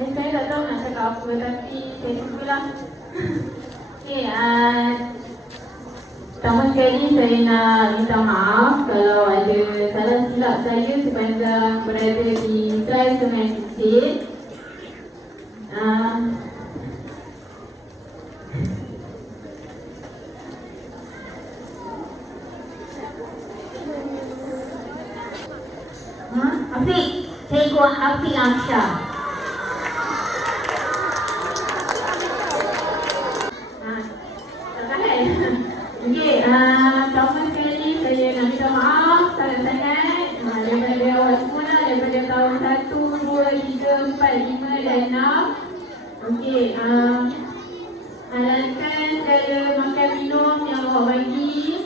Saya tak tahu nak cakap apa, tapi saya cubalah. Okey, pertama sekali saya nak minta maaf kalau ada salah silap saya sepanjang berada di Saiz Sungai Kecil. Afiq, Cikgu Afiq Amsyah. Okey, pertama sekali saya nak minta maaf sangat-sangat daripada awal semula, daripada tahun 1, 2, 3, 4, 5 dan 6. Okey, alalkan saya makan minum yang awak bagi.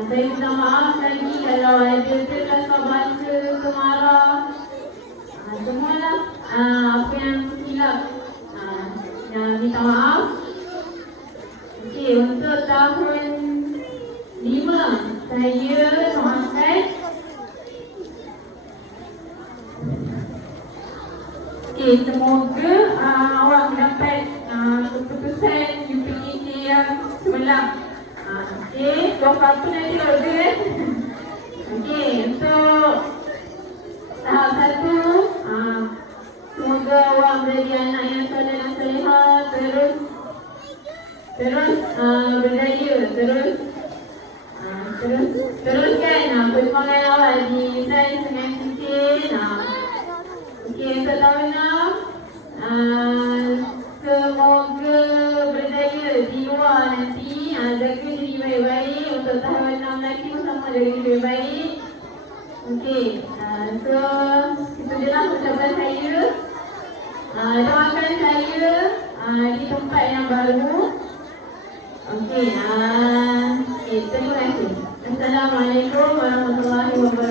Saya minta maaf lagi kalau ada terkasar bahasa, kemarah, semualah apa yang silap. Minta maaf. Okey, untuk tahun 5 saya doakan. Okey, semoga awak mendapat keputusan UPKK yang semalam. Okey, doa apa nanti order kan? Okey, untuk tahap 1, semoga awak menjadi anak yang soleh dan solehah, terus berdaya, teruskan perjuangan awak di Saiz Sungai Kecil. Okey, untuk tahun 6, semoga berdaya di luar nanti, jaga diri baik-baik. Untuk tahun 6 lagi sama jaga diri baik. Okey, so itu je lah ucapan saya. Doakan saya di tempat yang baru. Okey, terima kasih. Assalamualaikum warahmatullahi wabarakatuh.